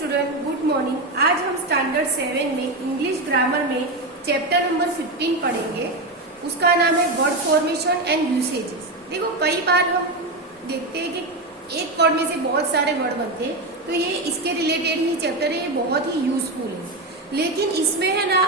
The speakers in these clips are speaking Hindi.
Student, good morning. आज हम स्टैंडर्ड 7 में इंग्लिश ग्रामर में चैप्टर नंबर 15 पढ़ेंगे। उसका नाम है वर्ड फॉर्मेशन एंड यूसेजेस। देखो, कई बार हम देखते हैं कि एक वर्ड में से बहुत सारे वर्ड बनते हैं, तो ये इसके रिलेटेड ही चैप्टर है, ये बहुत ही यूजफुल है। लेकिन इसमें है ना,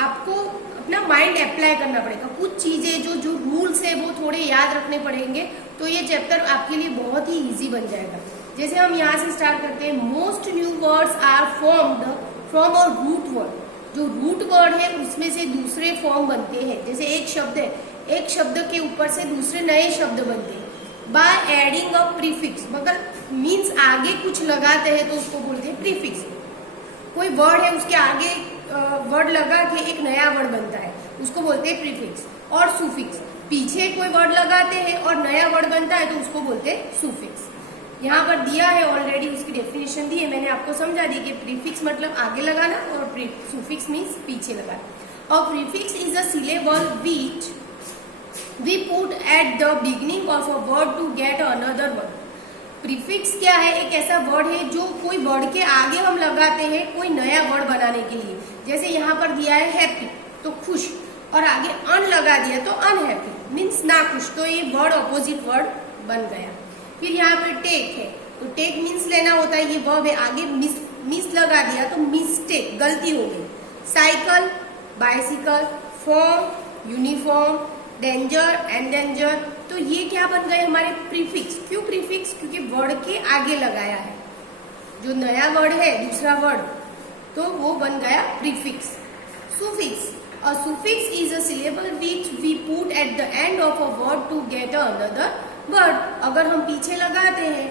आपको अपना माइंड अप्लाई करना पड़ेगा। कुछ चीजें जो रूल्स है वो थोड़े याद रखने पड़ेंगे, तो ये चैप्टर आपके लिए बहुत ही इजी बन जाएगा। जैसे हम यहाँ से स्टार्ट करते हैं। Most new words are formed from a root word. जो रूट वर्ड है उसमें से दूसरे फॉर्म बनते हैं। जैसे एक शब्द है, एक शब्द के ऊपर से दूसरे नए शब्द बनते हैं बाय एडिंग अ प्रीफिक्स। मगर मीन्स आगे कुछ लगाते हैं तो उसको बोलते हैं प्रीफिक्स। कोई वर्ड है, उसके आगे वर्ड लगा के एक नया वर्ड बनता है, उसको बोलते हैं प्रीफिक्स। और सुफिक्स, पीछे कोई वर्ड लगाते हैं और नया वर्ड बनता है तो उसको बोलते हैं सुफिक्स। यहाँ पर दिया है ऑलरेडी, उसकी डेफिनेशन दी है, मैंने आपको समझा दी कि प्रीफिक्स मतलब आगे लगाना और सुफिक्स मीन्स पीछे लगाना। और prefix is a syllable which we put at the beginning of a word to get another word. Prefix क्या है? एक ऐसा वर्ड है जो कोई वर्ड के आगे हम लगाते हैं कोई नया वर्ड बनाने के लिए। जैसे यहाँ पर दिया है हैप्पी, तो खुश, और आगे अन लगा दिया तो अनहैप्पी मीन्स ना खुश, तो ये वर्ड अपोजिट वर्ड बन गया। फिर यहाँ पे टेक है, तो टेक मीन्स लेना होता है, ये वर्ब है, आगे मिस लगा दिया तो मिस्टेक, गलती हो गई। Cycle, bicycle, form, uniform, danger, endanger, तो ये क्या बन गए हमारे प्रीफिक्स। क्यों प्रीफिक्स? क्योंकि वर्ड के आगे लगाया है। जो नया वर्ड है, दूसरा वर्ड, तो वो बन गया prefix. Suffix, a suffix is a syllable which we put at the end of a word to get another word। अगर हम पीछे लगाते हैं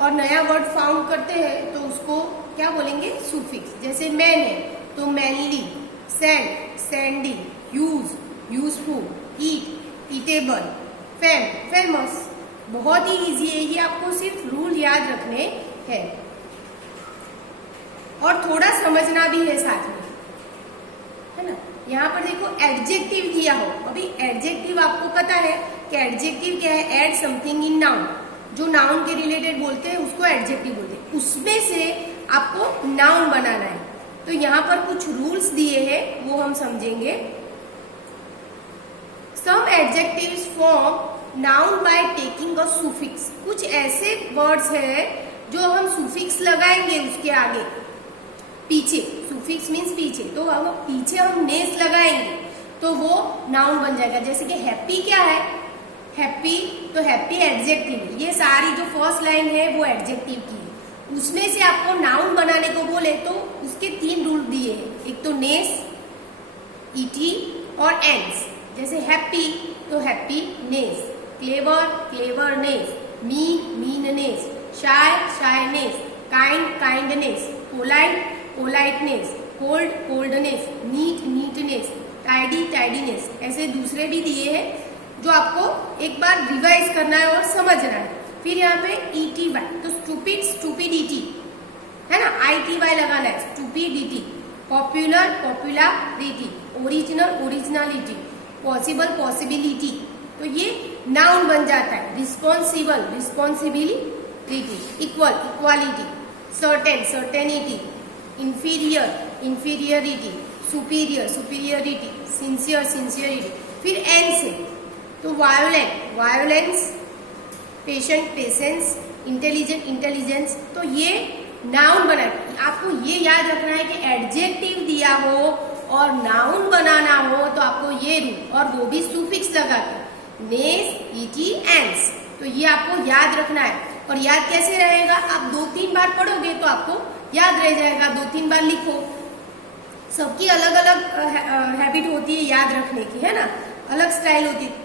और नया वर्ड फाउंड करते हैं तो उसको क्या बोलेंगे? सुफिक्स। जैसे मैन है तो manly, sand, sandy, use, useful, eat, eatable, fame, famous. बहुत ही इजी है ये, आपको सिर्फ रूल याद रखने हैं और थोड़ा समझना भी है साथ में, है ना। यहाँ पर देखो एडजेक्टिव दिया हो। अभी एडजेक्टिव आपको पता है कि एडजेक्टिव क्या है? Add something in noun. जो नाउन के रिलेटेड बोलते हैं उसको एडजेक्टिव बोलते हैं। उसमें से आपको नाउन बनाना है, तो यहाँ पर कुछ रूल्स दिए हैं, वो हम समझेंगे। Some adjectives form noun by taking a suffix. कुछ ऐसे वर्ड्स हैं जो हम सुफिक्स लगाएंगे उसके आगे, पीछे। सुफिक्स मीन्स पीछे, तो अब पीछे हम नेस लगाएंगे तो वो नाउन बन जाएगा। जैसे कि हैप्पी क्या है? हैप्पी, तो हैप्पी एडजेक्टिव है। ये सारी जो फर्स्ट लाइन है वो एडजेक्टिव की है। उसमें से आपको नाउन बनाने को बोले तो उसके 3 रूल दिए हैं। एक तो नेस, ईटी और एंड्स। जैसे हैप्पी तो happiness, clever, cleverness, mean, meanness, shy, shyness, kind, kindness, polite, politeness, cold, coldness, neat, neatness, tidy, tidiness. ऐसे दूसरे भी दिए हैं जो आपको एक बार रिवाइज करना है और समझना है। फिर यहाँ पे ETY, तो स्टूपिड, स्टूपिडिटी, है ना, ITY लगाना है, stupidity. Popular, popularity, original, originality, possible, possibility, तो ये नाउन बन जाता है। Responsible, responsibility, equal, equality, certain, certainty, inferior, inferiority, superior, superiority, sincere, sincerity. फिर एन से तो violent, violence, patient, patience, intelligent, intelligence, तो ये नाउन बना। आपको ये याद रखना है कि एडजेक्टिव दिया हो और नाउन बनाना हो तो आपको ये रूल, और वो भी सुफिक्स लगा के, नेस, ईटी, एंस, तो ये आपको याद रखना है। और याद कैसे रहेगा? आप 2-3 बार पढ़ोगे तो आपको याद रह जाएगा। 2-3 बार लिखो। सबकी अलग अलग हैबिट होती है याद रखने की, है ना, अलग स्टाइल होती है।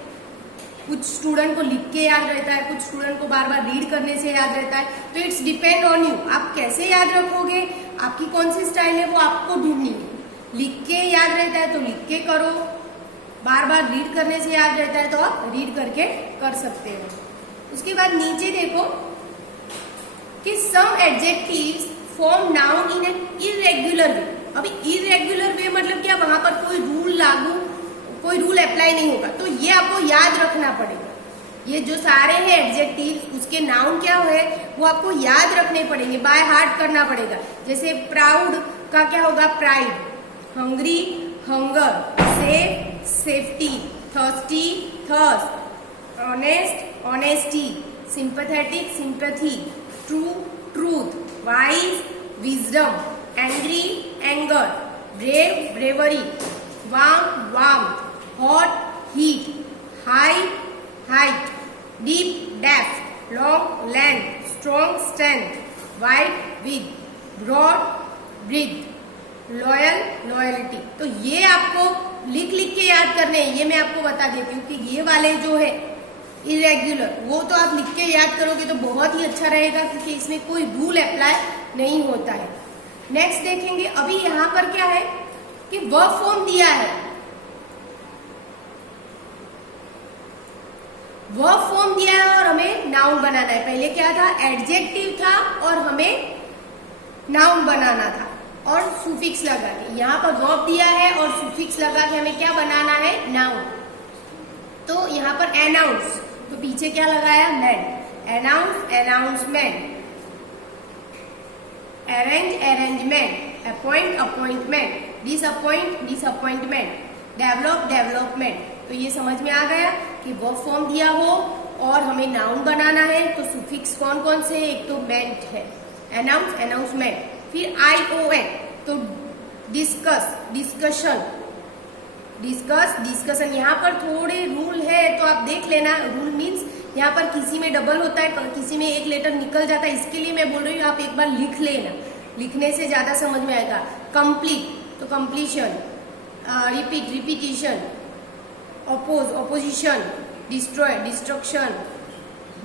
कुछ स्टूडेंट को लिख के याद रहता है, कुछ स्टूडेंट को बार बार रीड करने से याद रहता है, तो इट्स डिपेंड ऑन यू। आप कैसे याद रखोगे, आपकी कौन सी स्टाइल है वो आपको ढूंढनी है। लिख के याद रहता है तो लिख के करो, बार बार रीड करने से याद रहता है तो आप रीड करके कर सकते हो। उसके बाद नीचे देखो कि some adjectives form noun in an irregular way. अभी इरेगुलर वे मतलब क्या? वहां पर कोई रूल अप्लाई नहीं होगा, तो ये आपको याद रखना पड़ेगा। ये जो सारे हैं एडजेक्टिव, उसके नाउन क्या है वो आपको याद रखने पड़ेंगे, बाय हार्ट करना पड़ेगा। जैसे प्राउड का क्या होगा? Pride. Hungry, hunger. Safe, safety. Thirsty, thirst. Honest, honesty. Sympathetic, sympathy. True, truth. Wise, wisdom. Angry, anger. Brave, bravery. Warm, warmth. Hot, heat. High, height. Deep, depth. Long, length. Strong, strength. Wide, width. Broad, breadth. Loyal, loyalty. तो ये आपको लिख लिख के याद करने हैं, ये मैं आपको बता देती हूँ कि ये वाले जो है इरेग्युलर, वो तो आप लिख के याद करोगे तो बहुत ही अच्छा रहेगा, क्योंकि इसमें कोई रूल अप्लाई नहीं होता है। नेक्स्ट देखेंगे, अभी यहाँ पर क्या है कि वर्ब फॉर्म दिया है। वर्ब फॉर्म दिया है और हमें नाउन बनाना है। पहले क्या था? एडजेक्टिव था और हमें नाउन बनाना था और सुफिक्स लगा के। यहाँ पर वर्ब दिया है और सुफिक्स लगा के हमें क्या बनाना है? नाउन। तो यहाँ पर अनाउंस, तो पीछे क्या लगाया? Ment. Announce, announcement. Arrange, arrangement. Appoint, appointment. Disappoint, disappointment. Develop, development. तो ये समझ में आ गया कि वर्ब फॉर्म दिया हो और हमें नाउन बनाना है, तो सुफिक्स कौन कौन से? एक तो मेंट है, अनाउंस, अनाउंसमेंट। फिर ION, तो डिस्कस, डिस्कशन। Discuss, discussion. यहाँ पर थोड़े रूल है तो आप देख लेना। रूल मीन्स यहाँ पर किसी में डबल होता है, किसी में एक लेटर निकल जाता है, इसके लिए मैं बोल रही हूँ आप एक बार लिख लेना, लिखने से ज्यादा समझ में आएगा। कंप्लीट, तो completion. Repeat, repetition. Oppose, opposition. Destroy, destruction.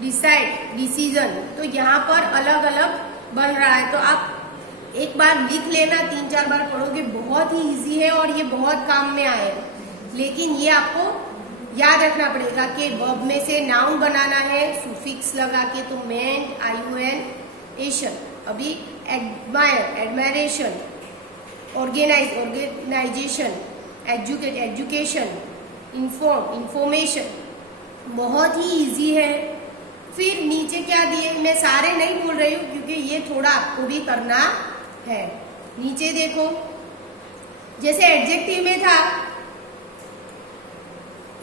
Decide, decision. तो यहाँ पर अलग अलग बन रहा है, तो आप एक बार लिख लेना, 3-4 बार पढ़ोगे, बहुत ही इजी है और ये बहुत काम में आएगा। लेकिन ये आपको याद रखना पड़ेगा कि वर्ब में से नाउन बनाना है सुफिक्स लगा के, तो मेंट, ION, एशन। अभी admire, admiration. Organise, organisation. Educate, education. Inform, information. बहुत ही इजी है। फिर नीचे क्या दिए, मैं सारे नहीं बोल रही हूँ क्योंकि ये थोड़ा आपको भी करना है। नीचे देखो, जैसे एडजेक्टिव में था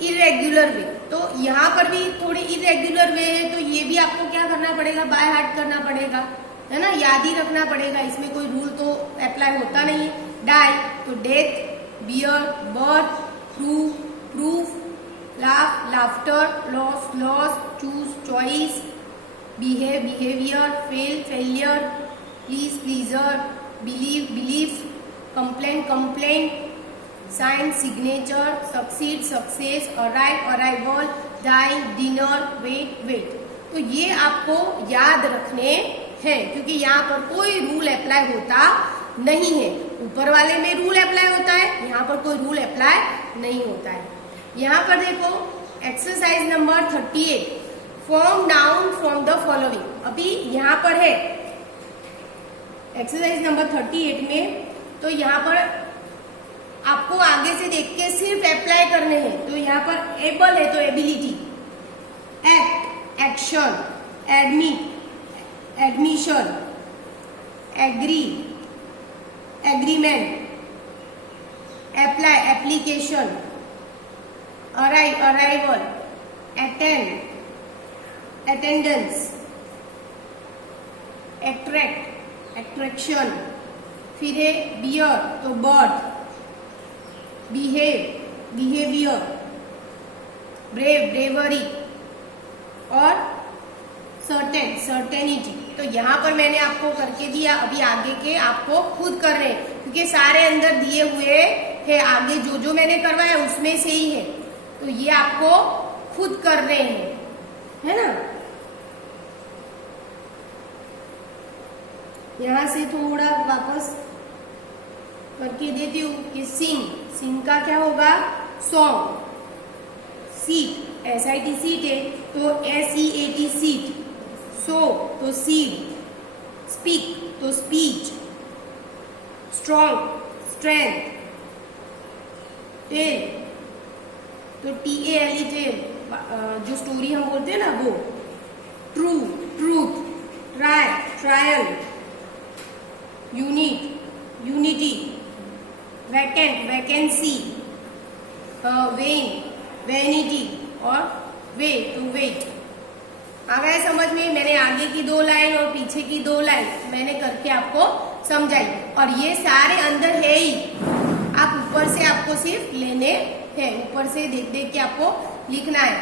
इरेग्युलर वे, तो यहाँ पर भी थोड़ी इरेग्युलर वे है, तो ये भी आपको क्या करना पड़ेगा? बाय हार्ट करना पड़ेगा, है ना, याद ही रखना पड़ेगा। इसमें कोई रूल तो अप्लाई होता नहीं है। डाई, तो death. Bear, birth. Prove, proof. Laugh, laughter. Loss, loss. Choose, choice. Behave, behaviour. Fail, failure. Please, pleasure. Believe, belief. Complain, complaint. Sign, signature. Succeed, success. Arrive, arrival. Dine, dinner. Weigh, weight. तो ये आपको याद रखने हैं, क्योंकि यहाँ पर कोई रूल अप्लाई होता नहीं है। ऊपर वाले में रूल अप्लाई होता है, यहाँ पर कोई रूल अप्लाई नहीं होता है। यहाँ पर देखो exercise number 38, form noun from the following. अभी यहाँ पर है एक्सरसाइज नंबर 38 में, तो यहाँ पर आपको आगे से देख के सिर्फ अप्लाई करने हैं। तो यहाँ पर एबल है तो ability. Act, action. Admit, admission. Agree, agreement. Apply, application. Arrive, arrival. Attend, attendance. Attract, attraction. फिर है बियर, तो birth. Behave, behaviour. Brave, bravery. और सर्टेन, सर्टेनिटी। तो यहाँ पर मैंने आपको करके दिया, अभी आगे के आपको खुद कर रहे हैं, क्योंकि सारे अंदर दिए हुए हैं। आगे जो जो मैंने करवाया उसमें से ही है, तो ये आपको खुद कर रहे हैं, है ना। यहाँ से थोड़ा वापस करके देती हूँ कि सिंग, सिंग का क्या होगा? सॉन्ग। सीट, SIT सीट है, तो SEAT सीट। सो, तो सीड। स्पीक, तो स्पीच। Strong, strength. टेल, तो TALE टेल। जो स्टोरी हम बोलते हैं ना वो, true, truth, try, trial, unit, unity, vacant, vacancy, vain, vanity और वे, टू वेट। आ गए समझ में? मैंने आगे की 2 लाइन और पीछे की 2 लाइन मैंने करके आपको समझाई, और ये सारे अंदर है ही, आप ऊपर से आपको सिर्फ लेने हैं, ऊपर से देख देख के आपको लिखना है।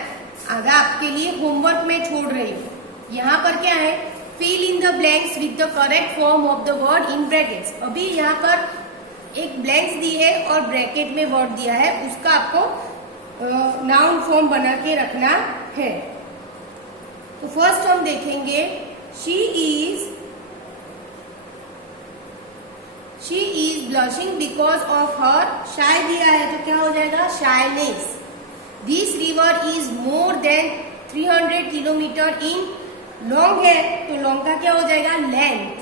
आगे आपके लिए होमवर्क में छोड़ रही हूँ। यहाँ पर क्या है, fill in the blanks with the correct form of the word in brackets. अभी यहाँ पर एक ब्लैंक्स दी है और ब्रैकेट में वर्ड दिया है, उसका आपको नाउन फॉर्म बना के रखना है। तो फर्स्ट हम देखेंगे, she is blushing because of her, shy दिया है तो क्या हो जाएगा, shyness. This river is more than 300 kilometre in, long है तो लॉन्ग का क्या हो जाएगा, length.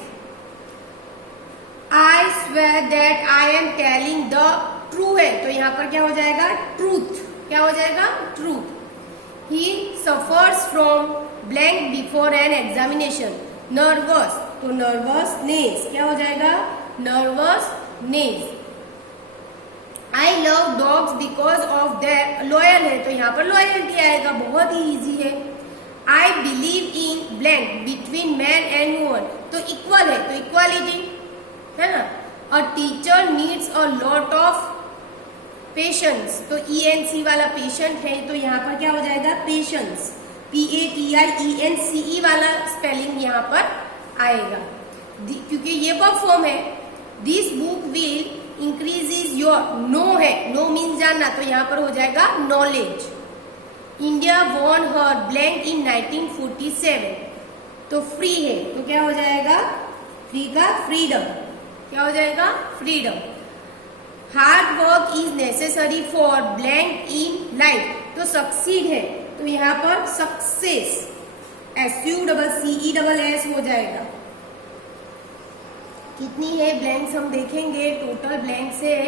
I swear that I am telling the, true है तो यहाँ पर क्या हो जाएगा, ट्रूथ, क्या हो जाएगा, truth. He suffers from blank before an examination, nervous तो नर्वसनेस, क्या हो जाएगा, nervousness. I love dogs because of their, loyal है तो यहाँ पर लॉयल्टी आएगा, बहुत ही इजी है। I believe in blank between man and woman, तो इक्वल है तो इक्वालिटी है ना। A teacher needs a lot of patience, तो ENC वाला पेशेंट है तो यहाँ पर क्या हो जाएगा, पेशेंस, PATIENCE वाला स्पेलिंग यहाँ पर आएगा, क्योंकि ये वर्ब फॉर्म है। This book will increases your, know है, नो मीन्स जानना तो यहाँ पर हो जाएगा knowledge. India won her blank in 1947, तो फ्री है तो क्या हो जाएगा, फ्री का फ्रीडम, क्या हो जाएगा, freedom. Hard work is necessary for blank in life, तो सक्सीड है तो यहाँ पर सक्सेस, SUCCESS हो जाएगा। कितनी है ब्लैंक्स हम देखेंगे, टोटल ब्लैंक्स है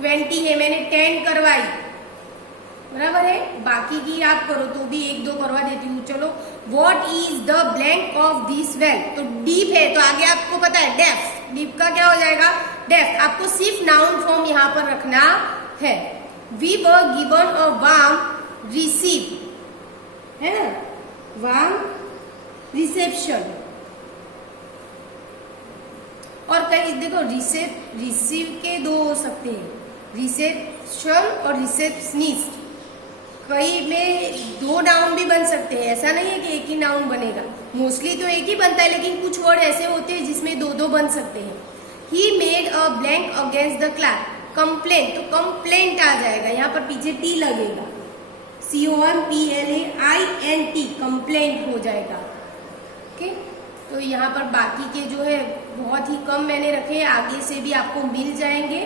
20 है, मैंने 10 करवाई, बराबर है, बाकी की आप करो तो भी 1-2 करवा देती हूँ। चलो, what is the blank of this well, तो डीप है तो आगे आपको पता है डेप्थ, डीप का क्या हो जाएगा, डेप्थ। आपको सिर्फ नाउन फॉर्म यहाँ पर रखना है। We were given a warm receive, है ना, वार्म रिसेप्शन। और कहीं देखो रिसीव के 2 हो सकते हैं, रिसेप्शन और रिसेप्शनिस्ट। कई में 2 नाउन भी बन सकते हैं, ऐसा नहीं है कि एक ही नाउन बनेगा, मोस्टली तो एक ही बनता है, लेकिन कुछ वर्ड ऐसे होते हैं जिसमें 2-2 बन सकते हैं। He made a blank against the class, complaint तो कंप्लेंट आ जाएगा, यहाँ पर पीछे टी लगेगा, COMPLAINT, कंप्लेंट हो जाएगा। ओके, तो यहाँ पर बाकी के जो है बहुत ही कम मैंने रखे, आगे से भी आपको मिल जाएंगे।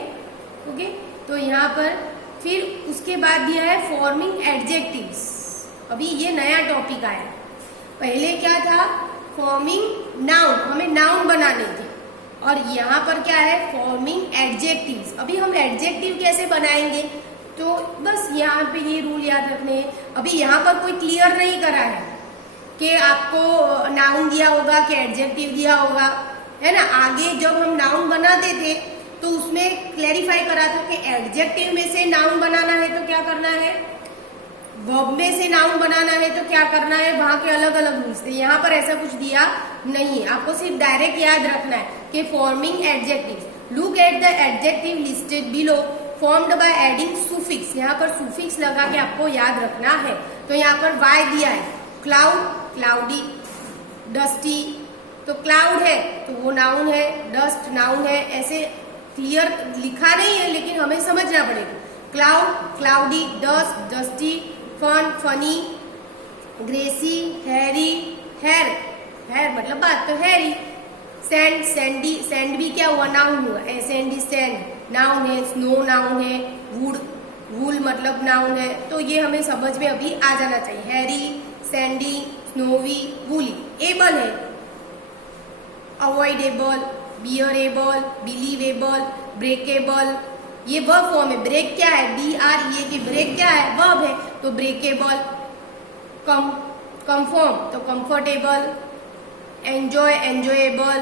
ओके, तो यहाँ पर फिर उसके बाद दिया है फॉर्मिंग एडजेक्टिव्स। अभी ये नया टॉपिक आया, पहले क्या था, फॉर्मिंग नाउन, हमें नाउन बनाने थे, और यहाँ पर क्या है, फॉर्मिंग एडजेक्टिव्स। अभी हम एडजेक्टिव कैसे बनाएंगे, तो बस यहाँ पे ये रूल याद रखने हैं। अभी यहाँ पर कोई क्लियर नहीं करा है कि आपको नाउन दिया होगा कि एडजेक्टिव दिया होगा, है ना। आगे जब हम नाउन बनाते थे तो उसमें क्लैरिफाई करा था कि एडजेक्टिव में से नाउन बनाना है तो क्या करना है, वर्ब में से नाउन बनाना है तो क्या करना है, वहां के अलग अलग रूल्स थे। यहाँ पर ऐसा कुछ दिया नहीं है, आपको सिर्फ डायरेक्ट याद रखना है कि forming adjective. Look at the adjective listed below formed by adding suffix, यहाँ पर सुफिक्स लगा के आपको याद रखना है। तो यहाँ पर वाई दिया है, क्लाउड, क्लाउडी, डस्टी, तो क्लाउड है तो वो नाउन है, डस्ट नाउन है, ऐसे क्लियर लिखा नहीं है लेकिन हमें समझना पड़ेगा। Cloud, cloudy, dust, dusty, fun, funny, greasy, hairy, hair, hair मतलब बात, तो हैरी। सैंड, सैंडी, सैंड भी क्या हुआ, नाउन हुआ, सैंडी सैंड नाउन है, स्नो नाउन है, वुड, वूल मतलब नाउन है। तो ये हमें समझ में अभी आ जाना चाहिए, Harry, Sandy, snowy, woolly. Able है, अवॉइडेबल, बियरेबल, बिलीवेबल, ब्रेकेबल, ये वर्ब फॉर्म है। ब्रेक क्या है, BREAK, ब्रेक क्या है, वर्ब है, तो ब्रेकेबल, कंफर्म तो comfortable, enjoy enjoyable,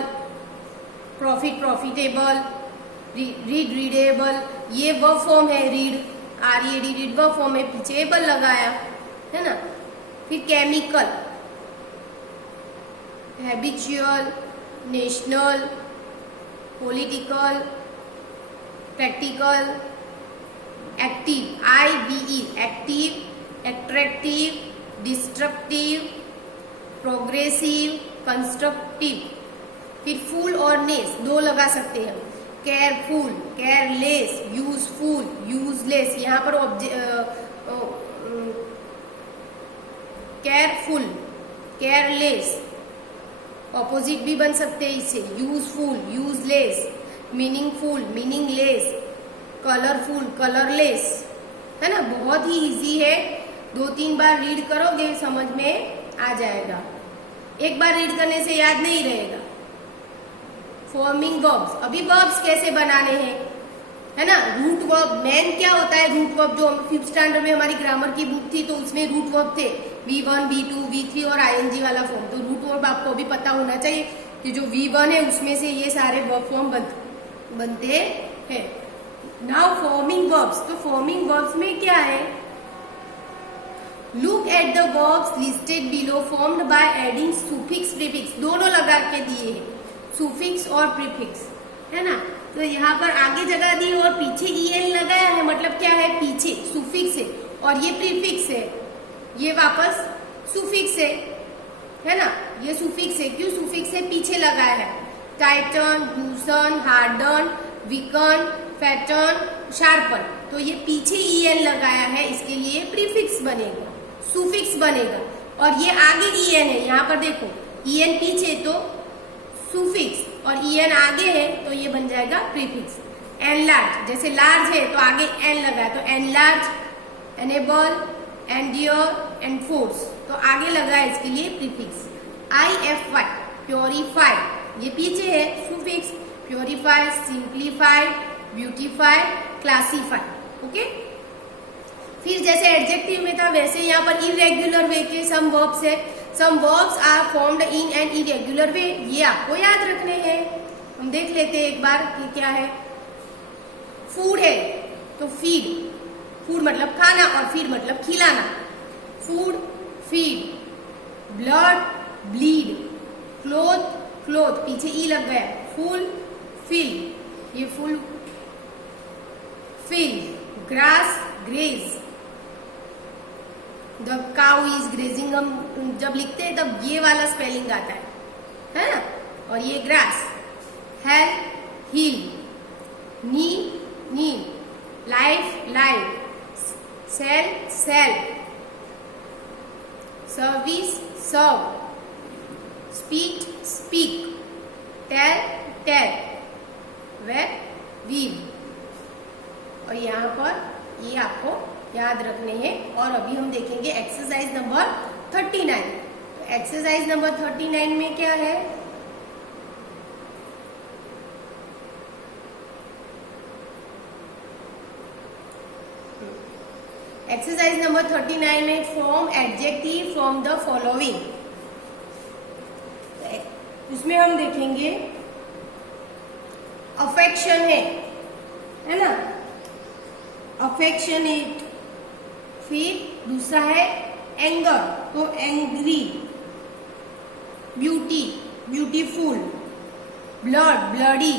profit profitable, read readable, ये वर्ब फॉर्म है read, RED read verb form है, पीछे एबल लगाया है ना। फिर chemical, habitual, national, political, practical, active IBE active, attractive, destructive, progressive, constructive. फिर फुल और नेस दो लगा सकते हैं, केयरफुल, केयरलेस, यूजफुल, यूजलेस। यहाँ पर केयरफुल, केयरलेस ऑपोजिट भी बन सकते हैं इससे, useful, useless, meaningful, meaningless, colourful, colourless, है ना। बहुत ही इजी है, 2-3 बार रीड करोगे समझ में आ जाएगा, एक बार रीड करने से याद नहीं रहेगा। फॉर्मिंग वर्ब्स, अभी वर्ब्स कैसे बनाने हैं, है ना। रूट वर्ब, मेन क्या होता है रूट वर्ब, जो 5th स्टैंडर्ड में हमारी ग्रामर की बुक थी तो उसमें रूट वर्ब थे V1, V2, V3 और ING वाला फॉर्म। तो रूट वर्ब आपको अभी पता होना चाहिए कि जो V1 है उसमें से ये सारे वर्ब फॉर्म बनते हैं। नाउ फॉर्मिंग वर्ब्स, तो फॉर्मिंग वर्ब्स में क्या है, look at the verbs listed below formed by adding suffix prefix, दोनों लगा के दिए हैं, सुफिक्स और प्रीफिक्स, है ना। तो यहाँ पर आगे जगह दी और पीछे EN लगाया है, मतलब क्या है, पीछे सुफिक्स है और ये प्रीफिक्स है, ये वापस सुफिक्स है ना। ये सुफिक्स है, क्यों सुफिक्स है, पीछे लगाया है। टाइटन, लूसन, हार्डन, वीकन, फैटन, शार्पन, तो ये पीछे EN लगाया है, इसके लिए प्रीफिक्स बनेगा, सुफिक्स बनेगा। और ये आगे EN है, यहाँ पर देखो EN पीछे तो सुफिक्स और EN आगे है तो ये बन जाएगा प्रीफिक्स। एनलार्ज, जैसे लार्ज है तो आगे N लगा है तो एनलार्ज, एनेबल, एंड्योर, एनफोर्स, तो आगे लगा है इसके लिए प्रीफिक्स। IFY, प्योरीफाई, ये पीछे है suffix, purify, simplify, beautify, classify, okay. फिर जैसे एडजेक्टिव में था वैसे यहाँ पर इरेग्युलर वे के सम वर्ब्स है, some verbs are formed in an irregular way, ये आपको याद रखने हैं। हम देख लेते हैं एक बार कि क्या है। फूड है तो फीड, फूड मतलब खाना और फीड मतलब खिलाना, food, feed, blood, bleed, cloth, clothe, पीछे ई लग गया, फुल, फिल, ये full, fill, grass, graze, the cow is grazing, हम जब लिखते हैं तब ये वाला स्पेलिंग आता है ना। और ये grass, hale, heal, knee, knee, life, life, sale, sell, service, serve, speech, speak, tale, tell, weight, weave. और यहाँ पर ये आपको याद रखने हैं। और अभी हम देखेंगे एक्सरसाइज नंबर 39। तो एक्सरसाइज नंबर 39 में क्या है, एक्सरसाइज नंबर 39 में form adjective from the following, उसमें हम देखेंगे अफेक्शन है ना, अफेक्शनेट। फिर दूसरा है एंगर, तो angry, beauty, beautiful, blood, bloody,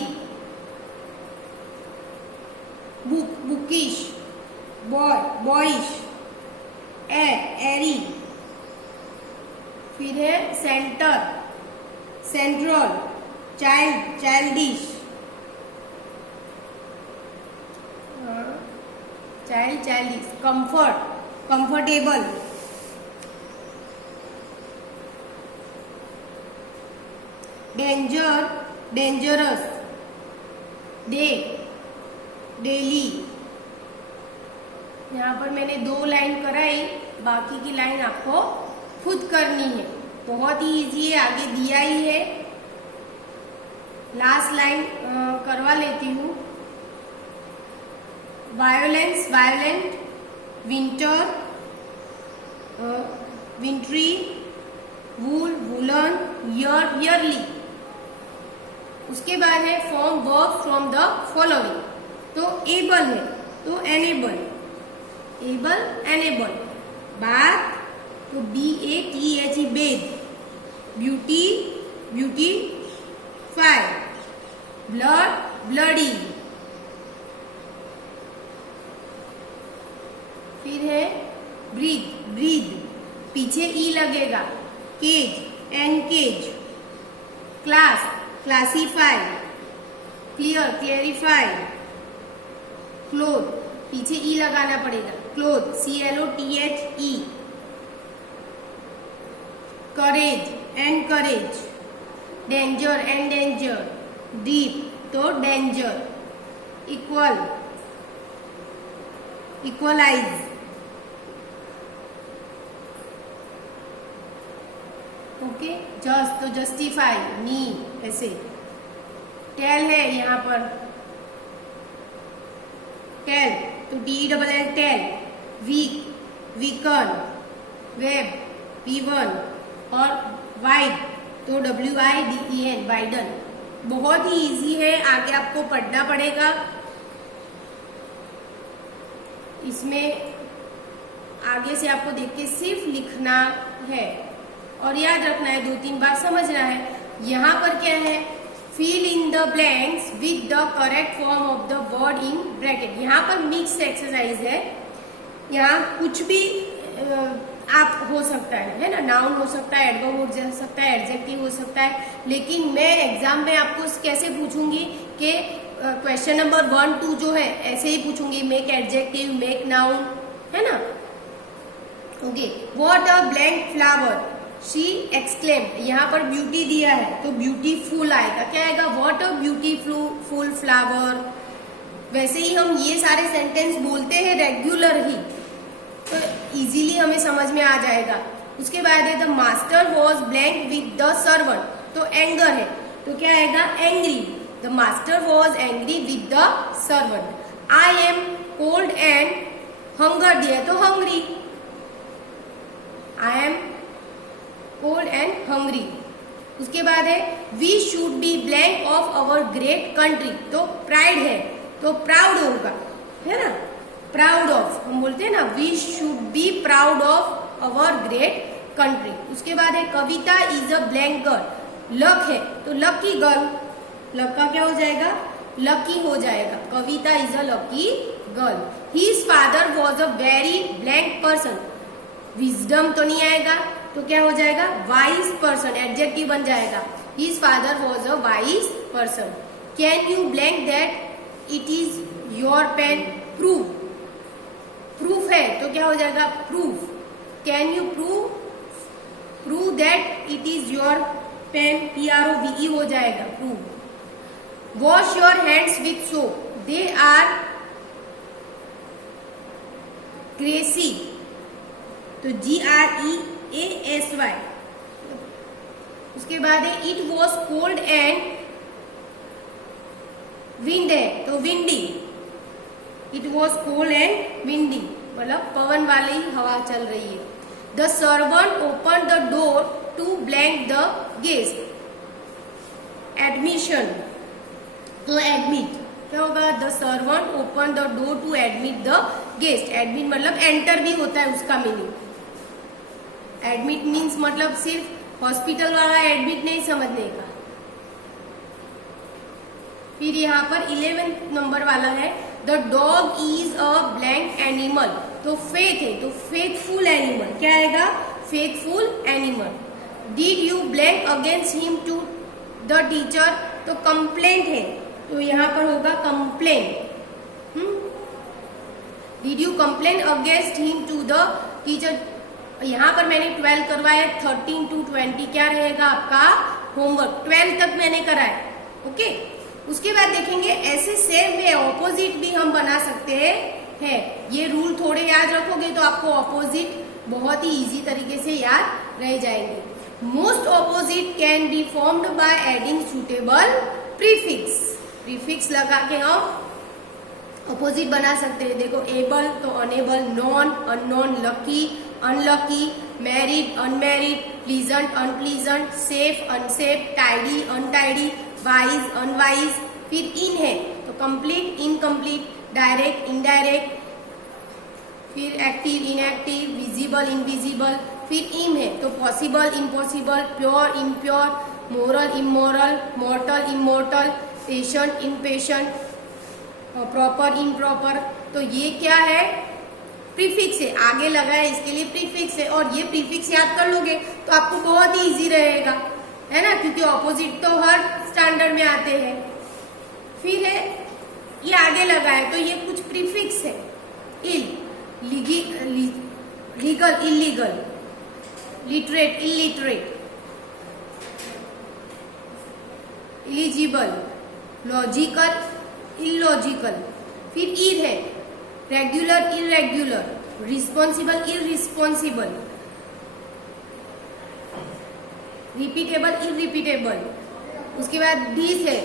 book, bookish, boy, boyish, air, airy. फिर है centre, central, child, childish, child, childish, comfort, comfortable, danger, dangerous, day, daily. यहाँ पर मैंने 2 लाइन कराई, बाकी की लाइन आपको खुद करनी है, बहुत ही इजी है, आगे दिया ही है। लास्ट लाइन करवा लेती हूँ। Violence, violent, winter, wintry, wool, woollen, year, yearly. उसके बाद है form verb from the following. तो एबल है तो एनेबल, एबल एनेबल। बाथ तो BATH bathe, beauty beautify, blood bloody. फिर है ब्रीथ ब्रीद, पीछे ई लगेगा, cage encage, class classify, clear clarify, cloth पीछे ई लगाना पड़ेगा, cloth CLOTHE, courage encourage, danger endanger, deep तो danger, equal equalise, okay. Just तो जस्टिफाई, नी ऐसे। टेल है यहाँ पर, टेल तो DELL tell, weak weaken, weave woven और वाइड तो WIDEN वाइडन। बहुत ही इजी है, आगे आपको पढ़ना पड़ेगा। इसमें आगे से आपको देख के सिर्फ लिखना है और याद रखना है, 2-3 बार समझना है। यहाँ पर क्या है, fill in the blanks with the correct form of the word in bracket. यहाँ पर मिक्स एक्सरसाइज है, यहाँ कुछ भी आप हो सकता है ना, नाउन हो सकता है, एडवर्ब हो सकता है, एडजेक्टिव हो सकता है। लेकिन मैं एग्जाम में आपको कैसे पूछूंगी कि क्वेश्चन नंबर 1, 2 जो है ऐसे ही पूछूंगी, मेक एडजेक्टिव, मेक नाउन, है ना। Okay, what a blank flower, she exclaim. यहाँ पर ब्यूटी दिया है तो ब्यूटीफुल आएगा, क्या आएगा, व्हाट अ ब्यूटीफुल फ्लावर। वैसे ही हम ये सारे सेंटेंस बोलते हैं रेगुलर ही, तो इजीली हमें समझ में आ जाएगा। उसके बाद है the master was blank with the servant, तो एंगर है तो क्या आएगा, angry. The master was angry with the servant. I am cold and hunger दिया तो hungry, I am cold and hungry. उसके बाद है we should be blank of our great country, तो प्राइड है तो प्राउड होगा, है ना, प्राउड ऑफ हम बोलते हैं ना, we should be proud of our great country. उसके बाद है Kavita is a blank girl, luck है तो लकी गर्ल, लक का क्या हो जाएगा, लकी हो जाएगा, Kavita is a lucky girl. His father was a very blank person, wisdom तो नहीं आएगा तो क्या हो जाएगा, वाइज पर्सन, एडजेक्टिव बन जाएगा, his father was a wise person. Can you blank that it is your pen, prove, proof है तो क्या हो जाएगा, proof. Can you prove that it is your pen, PROVE हो जाएगा, prove. Wash your hands with soap, they are greasy, तो GREASY। उसके बाद है it was cold and wind है तो windy, it was cold and windy मतलब पवन वाली हवा चल रही है। The servant open the door to blank the guest, admission तो एडमिट, क्या होगा, the servant open the door to admit the guest. Admit मतलब एंटर भी होता है उसका मीनिंग। एडमिट मीन्स मतलब सिर्फ हॉस्पिटल वाला एडमिट नहीं समझने का। फिर यहाँ पर 11 नंबर वाला है the dog is a blank animal, तो फेथ है तो फेथफुल एनिमल, क्या आएगा, faithful animal. Did you blank against him to the teacher, तो कंप्लेंट है तो यहाँ पर होगा complain. Did you complain against him to the teacher, यहाँ पर मैंने 12 करवाया, 13 to 20 क्या रहेगा आपका होमवर्क, 12 तक मैंने कराया, ओके। उसके बाद देखेंगे ऐसे सेम वे ऑपोजिट भी हम बना सकते हैं। ये रूल थोड़े याद रखोगे तो आपको ऑपोजिट बहुत ही इजी तरीके से याद रह जाएंगे। Most opposite can be formed by adding suitable prefix, prefix लगा के हम ऑपोजिट बना सकते हैं। देखो एबल तो unable, known unknown, lucky unlucky, married unmarried, pleasant unpleasant, safe unsafe, tidy untidy, wise unwise. फिर इन है तो कंप्लीट इनकम्प्लीट, डायरेक्ट इनडायरेक्ट, फिर एक्टिव इनएक्टिव, विजिबल इनविजिबल। फिर इम है तो possible impossible, pure impure, moral immoral, mortal immortal, patient impatient, proper improper. तो ये क्या है? प्रीफिक्स है, आगे लगा है इसके लिए प्रीफिक्स है। और ये प्रीफिक्स याद कर लोगे तो आपको बहुत ही इजी रहेगा, है ना, क्योंकि ऑपोजिट तो हर स्टैंडर्ड में आते हैं। फिर है ये आगे लगा है तो ये कुछ प्रीफिक्स है। Il legal illegal, literate illiterate, illegible, logical illogical. फिर इर है regular irregular, responsible irresponsible, repeatable irrepeatable. उसके बाद डिस है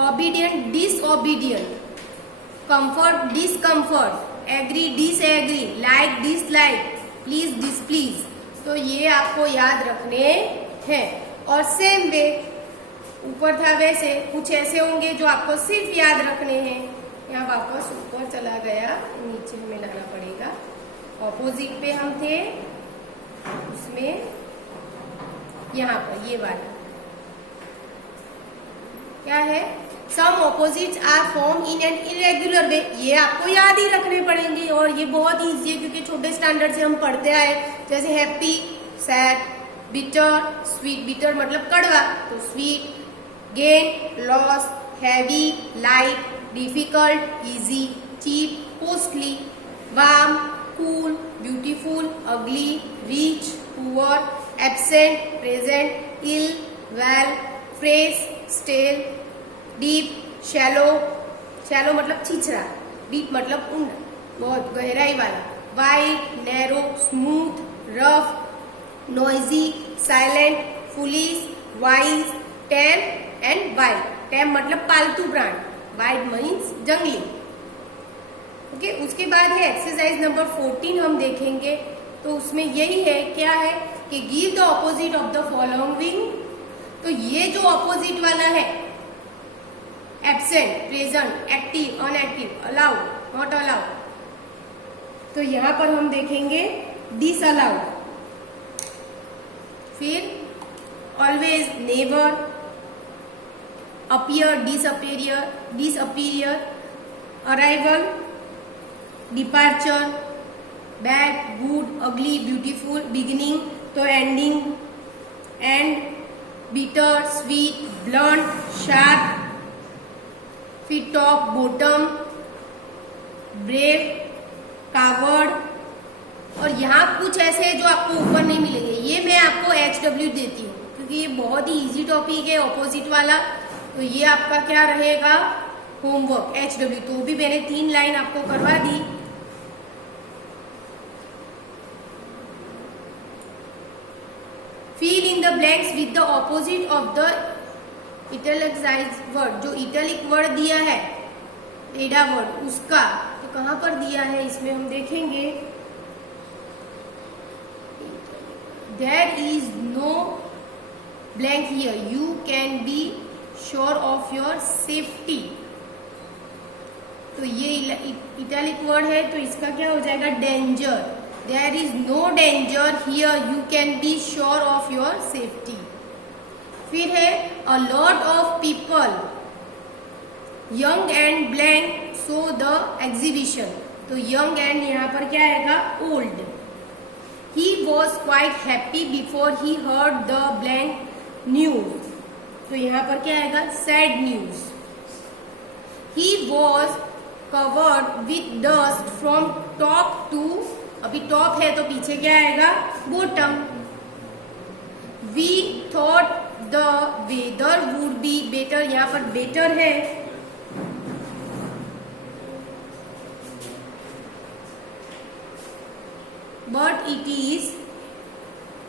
obedient disobedient, comfort discomfort, agree disagree, like dislike, please displease. तो ये आपको याद रखने हैं। और सेम वे ऊपर था वैसे कुछ ऐसे होंगे जो आपको सिर्फ याद रखने हैं। यहाँ वापस ऊपर चला गया, नीचे हमें लाना पड़ेगा। ऑपोजिट पे हम थे, उसमें यहाँ पर ये वाला क्या है? Some opposites are form in an irregular way. ये आपको याद ही रखने पड़ेंगे और ये बहुत ईजी है क्योंकि छोटे स्टैंडर्ड से हम पढ़ते आए। जैसे happy, sad, bitter, sweet, bitter मतलब कड़वा तो sweet, gain, loss, heavy, light, difficult, easy, cheap, costly, warm, cool, beautiful, ugly, rich, poor, absent, present, ill, well, fresh, stale, deep, shallow, shallow मतलब छिछरा, डीप मतलब ऊंडा, बहुत गहराई वाला, wide, narrow, smooth, rough, noisy, silent, foolish, wise, tame and wild. Tame मतलब पालतू प्राणी, वाइल्ड मीन्स जंगली। ओके, उसके बाद है एक्सरसाइज नंबर 14 हम देखेंगे। तो उसमें यही है, क्या है कि give the opposite of the following. तो ये जो ऑपोजिट वाला है absent, present, active, unactive, allowed, not allowed, तो यहां पर हम देखेंगे डिसअलाउड। फिर always, never, appear, disappear, disappear, arrival, departure, bad, good, ugly, beautiful, beginning तो ending, end, bitter, sweet, blunt, sharp. फिर टॉप, बॉटम, ब्रेव, कावर्ड। और यहाँ कुछ ऐसे है जो आपको ऊपर नहीं मिलेंगे, ये मैं आपको HW देती हूँ क्योंकि ये बहुत ही इजी टॉपिक है ऑपोजिट वाला। तो ये आपका क्या रहेगा? Homework HW। तो भी मैंने 3 लाइन आपको करवा दी। Fill in the blanks with the opposite of the italicized word. जो इटैलिक वर्ड दिया है, टेढ़ा वर्ड, उसका तो कहां पर दिया है इसमें हम देखेंगे। There is no blank here, you can be sure of your safety. तो ये इटैलिक वर्ड है तो इसका क्या हो जाएगा? Danger. There is no danger here, you can be sure of your safety. फिर है a lot of people, young and blank saw the exhibition. तो यंग एंड यहाँ पर क्या आएगा? Old. He was quite happy before he heard the blank news. तो यहाँ पर क्या आएगा? Sad news. He was covered with dust from top to, अभी टॉप है तो पीछे क्या आएगा? Bottom. We thought the weather would be better, यहाँ पर बेटर है। But it is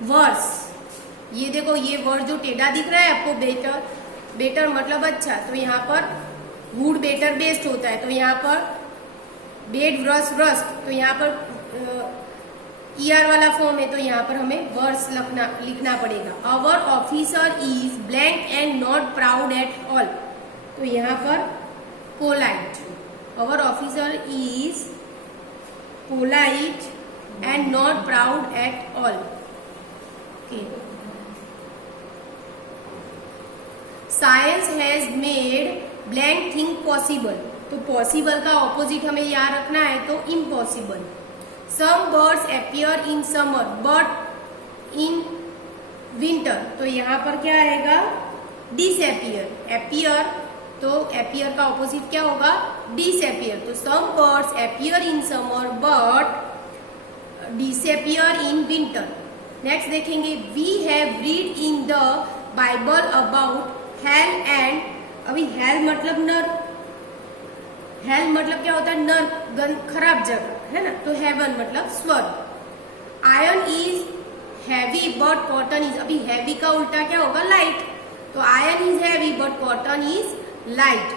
worse. ये देखो, ये वर्ड जो टेढ़ा दिख रहा है आपको, बेटर, बेटर मतलब अच्छा। तो यहाँ पर वुड बेटर बेस्ट होता है। तो यहाँ पर बेड व्रस व्रस्ट, तो यहाँ पर ईआर वाला फॉर्म है तो यहाँ पर हमें वर्ड्स लिखना पड़ेगा। Our officer is blank and not proud at all, तो यहाँ पर polite. Our officer is polite and not proud at all. Science has made blank thing possible, तो पॉसिबल का ऑपोजिट हमें याद रखना है तो impossible. Some birds appear in summer but in winter, तो यहाँ पर क्या आएगा डिसअपियर। अपीयर, तो अपीयर का ऑपोजिट क्या होगा डिसअपियर। तो some birds appear in summer but disappear in winter. Next देखेंगे we have read in the Bible about hell and, अभी हेल मतलब नर, हेल मतलब क्या होता है नर, खराब जगह है ना, तो हेवन मतलब स्वर्ग। Iron is heavy but cotton is, अभी हैवी का उल्टा क्या होगा लाइट, तो iron is heavy but cotton is light.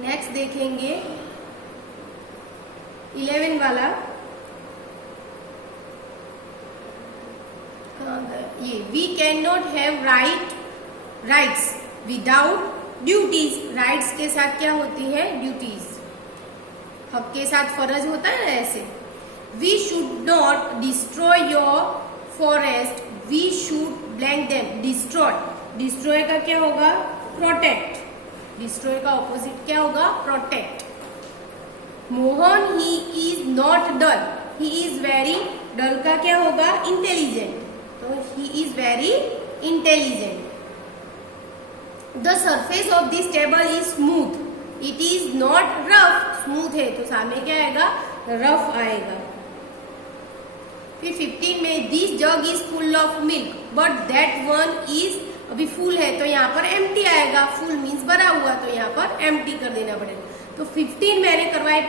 Next देखेंगे 11 वाला, ये we can not have rights without duties. Rights के साथ क्या होती है ड्यूटीज, हक के साथ फर्ज होता है ना ऐसे। We should not destroy your forest, we should blank them. Destroy, destroy का क्या होगा प्रोटेक्ट, डिस्ट्रॉय का ऑपोजिट क्या होगा protect. Mohan he is not dull, he is very, dull का क्या होगा इंटेलिजेंट, तो he is very intelligent. The surface of this table is smooth, it is not rough, smooth है तो सामने क्या आएगा रफ आएगा। फिर 15 में this jug is full of milk but that one is, अभी फुल है तो यहाँ पर एम्प्टी आएगा, फुल मीन्स भरा हुआ तो यहाँ पर एम्प्टी कर देना पड़ेगा। तो 15 मैंने करवाए,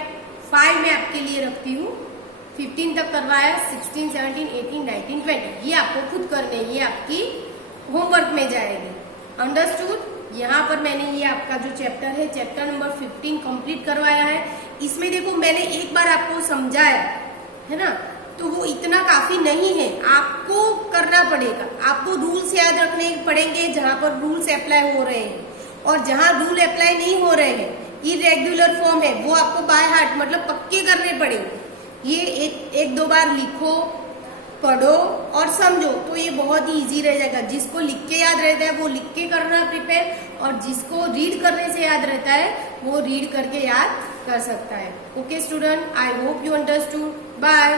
5 मैं आपके लिए रखती हूँ, 15 तक करवाया, 16, 17, 18, 19, 20 ये आपको खुद करने, ये आपकी होमवर्क में जाएगी। अंडरस्टूड। यहाँ पर मैंने ये आपका जो चैप्टर है चैप्टर नंबर 15 कंप्लीट करवाया है। इसमें देखो मैंने एक बार आपको समझाया है ना, तो वो इतना काफी नहीं है, आपको करना पड़ेगा, आपको रूल्स याद रखने पड़ेंगे जहां पर रूल्स अप्लाई हो रहे हैं, और जहां रूल अप्लाई नहीं हो रहे हैं इरेगुलर फॉर्म है वो आपको बाय हार्ट मतलब पक्के करने पड़ेंगे। ये एक दो बार लिखो, पढ़ो और समझो तो ये बहुत ही इजी रह जाएगा। जिसको लिख के याद रहता है वो लिख के करना प्रिपेयर, और जिसको रीड करने से याद रहता है वो रीड करके याद कर सकता है। Okay student, I hope you understood. Bye.